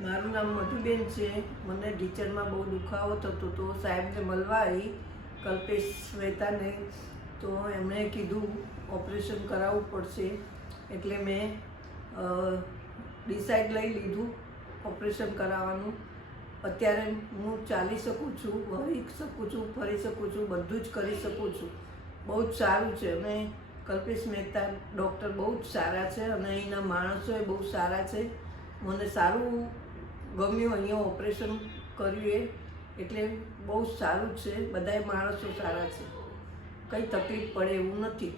મારું નામ મધુબેન છે. મને ઢીચણમાં બહુ દુખાવો થતો હતો. સાહેબને મળવા આવી કલ્પેશ મહેતાને, તો એમણે કીધું ઓપરેશન કરાવવું પડશે. એટલે મેં ડિસાઈડ લઈ લીધું ઓપરેશન કરાવવાનું. અત્યારે હું ચાલી શકું છું, વળી શકું છું, ફરી શકું છું, બધું જ કરી શકું છું. બહુ જ સારું છે. અને કલ્પેશ મહેતા ડૉક્ટર બહુ જ સારા છે અને અહીંના માણસોએ બહુ સારા છે. મને સારું ગમ્યું અહીંયા ઓપરેશન કર્યું એટલે બહુ સારું છે. બધાય માણસો સારા છે, કંઈ તકલીફ પડે એવું નથી.